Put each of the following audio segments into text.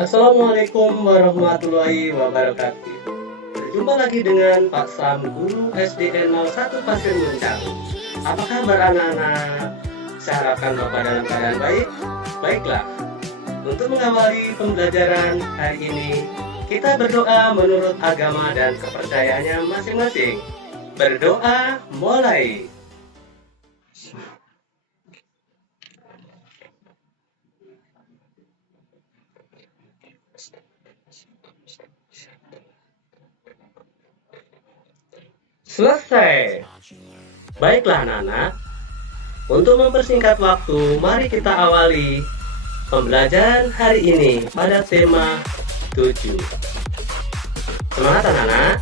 Assalamualaikum warahmatullahi wabarakatuh. Berjumpa lagi dengan Pak Sam, Guru SDN 01 Pasir Muncang. Apa kabar anak-anak? Saya harapkan Bapak dalam keadaan baik. Baiklah, untuk mengawali pembelajaran hari ini, kita berdoa menurut agama dan kepercayaannya masing-masing. Berdoa mulai. Selesai. Baiklah anak-anak, untuk mempersingkat waktu, mari kita awali pembelajaran hari ini pada tema 7. Semangat anak-anak.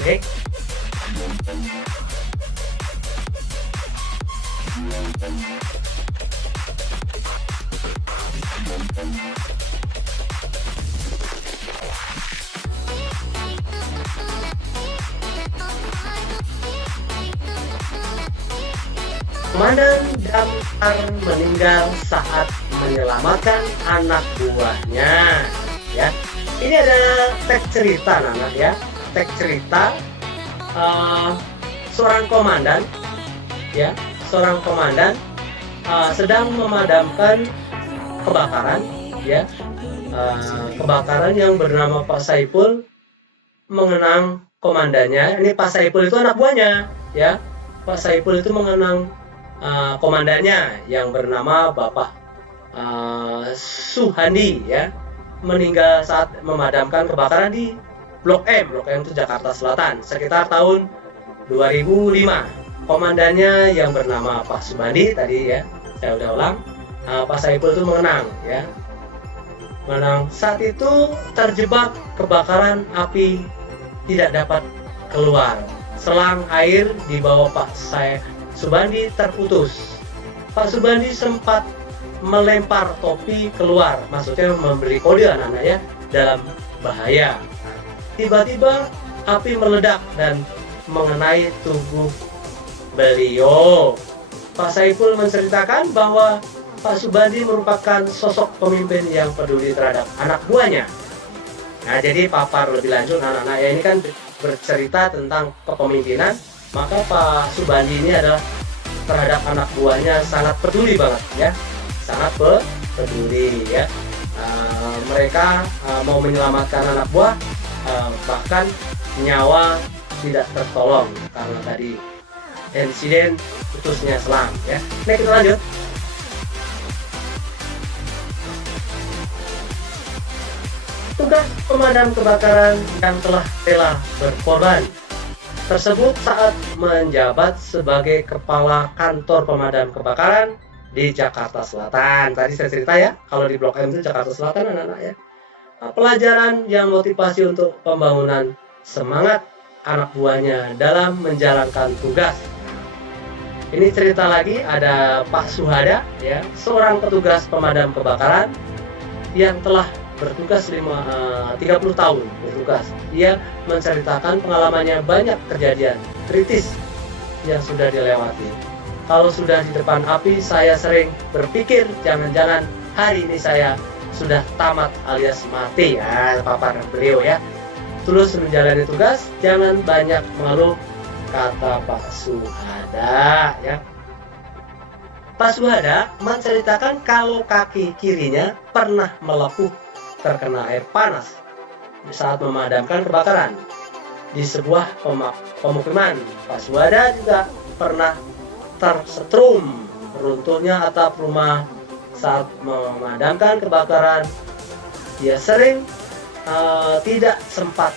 Oke. Komandan Damkar meninggal saat menyelamatkan anak buahnya. Ya, ini ada teks cerita, anak ya. Teks cerita seorang komandan, ya, seorang komandan sedang memadamkan kebakaran, ya, kebakaran yang bernama Pak Saipul mengenang komandannya. Ini Pak Saipul itu anak buahnya, ya. Pak Saipul itu mengenang komandannya yang bernama Bapak Suhandi, ya, meninggal saat memadamkan kebakaran di Blok M. Blok M itu Jakarta Selatan sekitar tahun 2005. Komandannya yang bernama Pak Subandi tadi, ya, saya udah ulang. Pak Saipul itu mengenang, ya, mengenang saat itu terjebak kebakaran, api tidak dapat keluar. Selang air di bawah Pak Subandi terputus. Pak Subandi sempat melempar topi keluar, maksudnya memberi kode anak-anak, ya, dalam bahaya. Tiba-tiba api meledak dan mengenai tubuh beliau. Pak Saipul menceritakan bahwa Pak Subandi merupakan sosok pemimpin yang peduli terhadap anak buahnya. Nah, jadi papar lebih lanjut anak-anak, ya, ini kan bercerita tentang kepemimpinan. Maka Pak Subandi ini adalah terhadap anak buahnya sangat peduli banget, ya, sangat peduli, ya. Mereka mau menyelamatkan anak buah, bahkan nyawa tidak tertolong karena tadi insiden putusnya selang, ya. Nah, kita lanjut. Tugas pemadam kebakaran yang telah rela berkorban tersebut saat menjabat sebagai kepala kantor pemadam kebakaran di Jakarta Selatan. Tadi saya cerita, ya, kalau di Blok M itu Jakarta Selatan anak-anak, ya. Pelajaran yang motivasi untuk pembangunan semangat anak buahnya dalam menjalankan tugas. Ini cerita lagi, ada Pak Suhada, ya, seorang petugas pemadam kebakaran yang telah bertugas 30 tahun bertugas. Dia menceritakan pengalamannya banyak kejadian kritis yang sudah dilewati. Kalau sudah di depan api, saya sering berpikir jangan-jangan hari ini saya sudah tamat alias mati, ya, paparan beliau, ya. Tulus menjalani tugas, jangan banyak mengeluh, kata Pak Suhada, ya. Pak Suhada menceritakan kalau kaki kirinya pernah melepuh terkena air panas saat memadamkan kebakaran di sebuah pemukiman. Pak Suhada juga pernah tersetrum runtuhnya atap rumah saat memadamkan kebakaran. Dia sering tidak sempat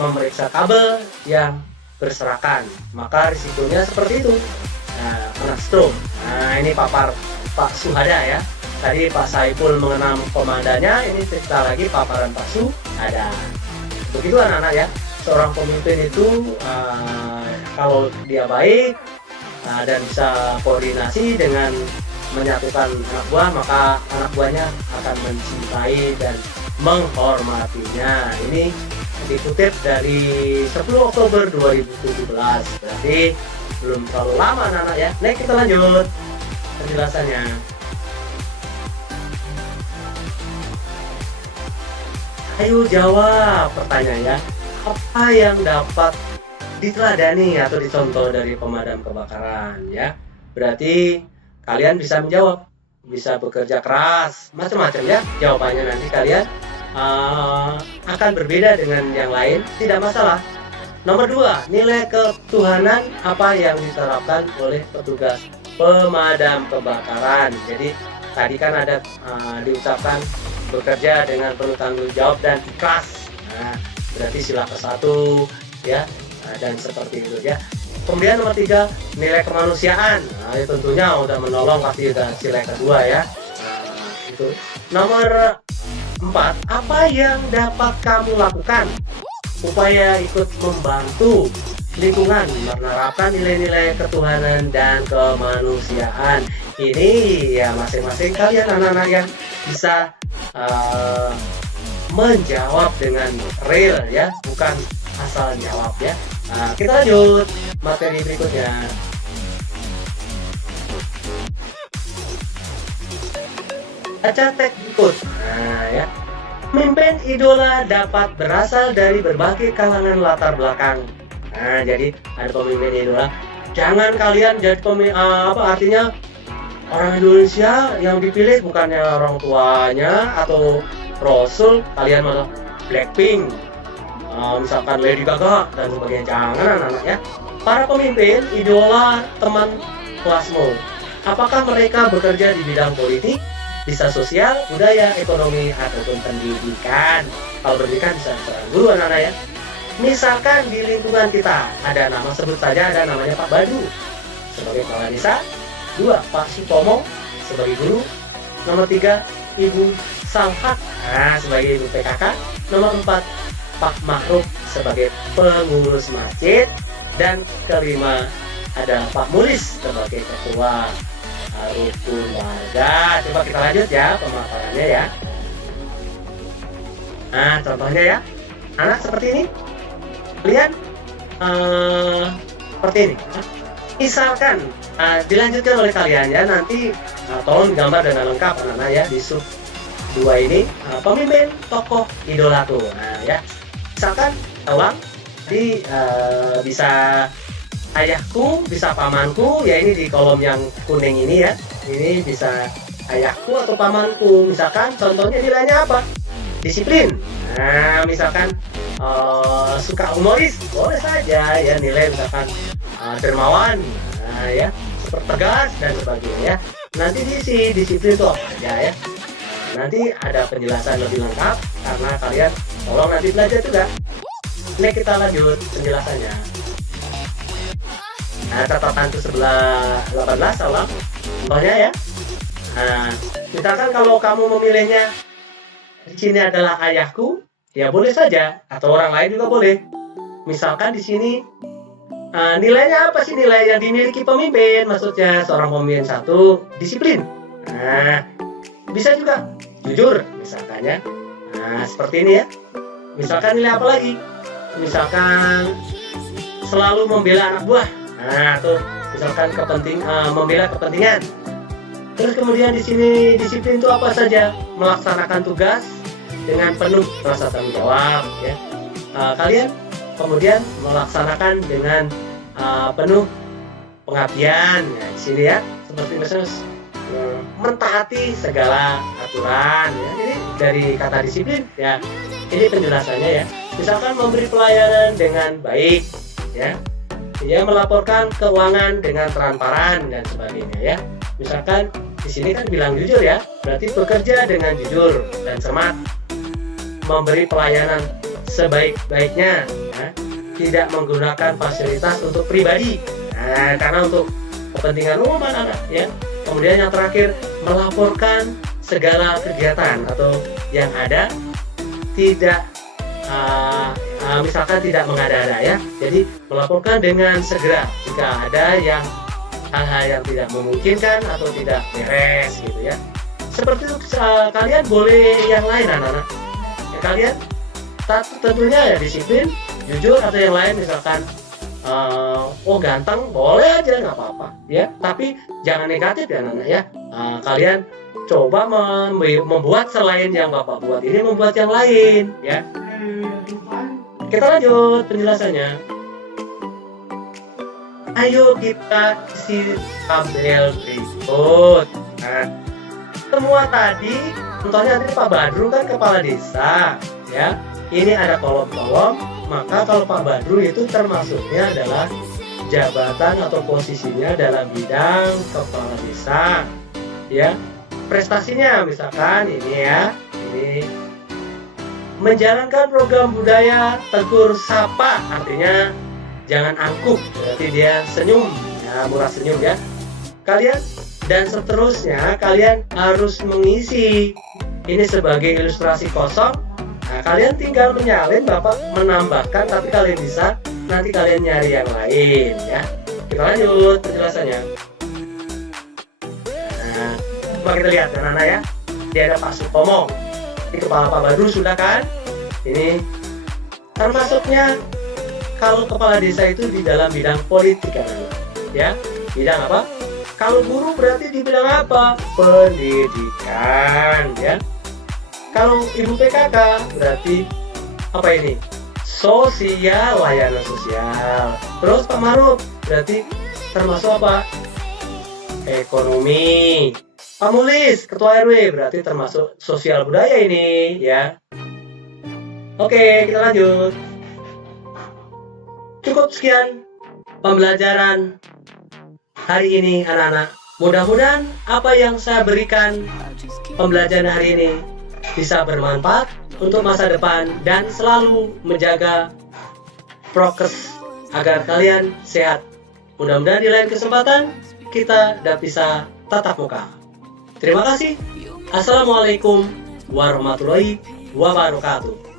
memeriksa kabel yang berserakan, maka risikonya seperti itu, kena strum. Nah, ini papar Pak Suhada, ya. Tadi Pak Saipul mengenang komandannya, ini cerita lagi paparan Pak Suhada. Begitu anak-anak, ya, seorang pemimpin itu kalau dia baik dan bisa koordinasi dengan menyatukan anak buah, maka anak buahnya akan mencintai dan menghormatinya. Ini dikutip dari 10 Oktober 2017, berarti belum terlalu lama anak-anak, ya. Nah, kita lanjut. penjelasannya? Ayo jawab pertanyaannya. Apa yang dapat diteladani atau dicontoh dari pemadam kebakaran ya? Berarti kalian bisa menjawab, bisa bekerja keras, macam-macam ya. Jawabannya nanti kalian akan berbeda dengan yang lain, tidak masalah. Nomor 2, nilai ketuhanan apa yang diterapkan oleh petugas pemadam kebakaran. Jadi tadi kan ada diucapkan bekerja dengan penuh tanggung jawab dan ikhlas. Nah, berarti sila ke-1 ya, dan seperti itu ya. Kemudian nomor 3, nilai kemanusiaan. Nah, tentunya udah menolong, pasti udah sila kedua ya. Itu. Nomor 4, apa yang dapat kamu lakukan upaya ikut membantu lingkungan menerapkan nilai-nilai ketuhanan dan kemanusiaan. Ini ya masing-masing kalian anak-anak yang bisa menjawab dengan real ya, bukan asal jawab ya. Nah, kita lanjut materi berikutnya. Baca teks berikut. Nah ya, pemimpin idola dapat berasal dari berbagai kalangan latar belakang. Nah, jadi ada pemimpin idola. Jangan kalian jadi artinya orang Indonesia yang dipilih bukannya orang tuanya atau Rasul, kalian malah Blackpink, misalkan Lady Gaga dan sebagainya. Jangan anak-anak ya. Para pemimpin idola teman kelasmu, apakah mereka bekerja di bidang politik, bisa sosial, budaya, ekonomi, ataupun pendidikan? Kalau pendidikan bisa seorang guru anak-anak ya. Misalkan di lingkungan kita ada nama, sebut saja ada namanya Pak Badu sebagai kepala desa, 2 Pak Sutomo sebagai guru, nomor 3 Ibu Salhat sebagai ibu PKK, nomor 4 Pak Mahruf sebagai pengurus masjid, dan kelima ada Pak Mulis sebagai ketua rukun warga. Coba kita lanjut ya pemaparannya ya. Nah, contohnya ya, anak seperti ini. Lihat seperti ini. Misalkan dilanjutkan oleh kalian ya, nanti tolong digambar dengan lengkap anak-anak ya di sub 2 ini, pemimpin tokoh idolaku. Nah ya, misalkan ulang di bisa ayahku, bisa pamanku ya, ini di kolom yang kuning ini ya. Ini bisa ayahku atau pamanku. Misalkan contohnya nilainya apa? Disiplin. Nah, misalkan suka humoris, boleh saja ya, nilai misalkan dermawan, nah ya, super tegas dan sebagainya ya. Nanti diisi disiplin itu apa aja ya. Nanti ada penjelasan lebih lengkap karena kalian tolong nanti belajar juga. Ini kita lanjut penjelasannya. Nah, catatan itu sebelah 18 salam. Contohnya ya. Nah, misalkan kalau kamu memilihnya di sini adalah ayahku, ya boleh saja, atau orang lain juga boleh. Misalkan di sini nilainya apa sih, nilai yang dimiliki pemimpin? Maksudnya seorang pemimpin 1, disiplin. Nah, bisa juga jujur misalkan ya. Nah, seperti ini ya. Misalkan nilai apa lagi? Misalkan selalu membela anak buah. Nah, tuh misalkan membela kepentingan. Terus kemudian di sini disiplin itu apa saja? Melaksanakan tugas dengan penuh rasa tanggung jawab ya. Kalian kemudian melaksanakan dengan penuh pengabdian ya, di sini ya, seperti misalnya mentaati segala aturan ya. Ini dari kata disiplin ya. Ini penjelasannya ya. Misalkan memberi pelayanan dengan baik ya. Dia melaporkan keuangan dengan transparan dan sebagainya ya. Misalkan di sini kan bilang jujur ya, berarti bekerja dengan jujur dan cermat, memberi pelayanan sebaik-baiknya ya. Tidak menggunakan fasilitas untuk pribadi, nah, karena untuk kepentingan umum anak ya. Kemudian yang terakhir, melaporkan segala kegiatan atau yang ada, tidak misalkan tidak mengada-ada ya. Jadi melaporkan dengan segera jika ada yang hal-hal yang tidak memungkinkan atau tidak beres gitu ya. Seperti itu kalian boleh yang lain anak-anak ya, kalian tentunya ya disiplin, jujur, atau yang lain misalkan oh ganteng, boleh aja, nggak apa-apa ya, tapi jangan negatif ya anak-anak ya. Kalian coba membuat selain yang Bapak buat ini, membuat yang lain ya. Kita lanjut penjelasannya. Ayo kita isi tabel berikut. Nah, semua tadi contohnya tadi Pak Badru kan kepala desa ya. Ini ada kolom-kolom, maka kalau Pak Badru itu termasuknya adalah jabatan atau posisinya dalam bidang kepala desa ya. Prestasinya misalkan ini ya, ini menjalankan program budaya tegur sapa, artinya jangan angkuh, berarti dia senyum ya, murah senyum ya. Kalian dan seterusnya kalian harus mengisi ini sebagai ilustrasi kosong. Nah, kalian tinggal menyalin, Bapak menambahkan, tapi kalian bisa nanti kalian nyari yang lain ya. Kita lanjut penjelasannya. Nah, coba kita lihat anak-anak ya. Dia ada Pak Supomo. Ini kepala Pak Badru sudah kan? Ini termasuknya kalau kepala desa itu di dalam bidang politik anak-anak ya. Bidang apa? Kalau guru berarti di bidang apa? Pendidikan ya. Kalau ibu PKK berarti apa ini? Sosial, layanan sosial. Terus Pak Maruf berarti termasuk apa? Ekonomi. Pak Mulis, ketua RW berarti termasuk sosial budaya ini ya. Oke, kita lanjut. Cukup sekian pembelajaran hari ini anak-anak. Mudah-mudahan apa yang saya berikan pembelajaran hari ini bisa bermanfaat untuk masa depan dan selalu menjaga prokes agar kalian sehat. Mudah-mudahan di lain kesempatan kita dapat bisa tatap muka. Terima kasih. Assalamualaikum warahmatullahi wabarakatuh.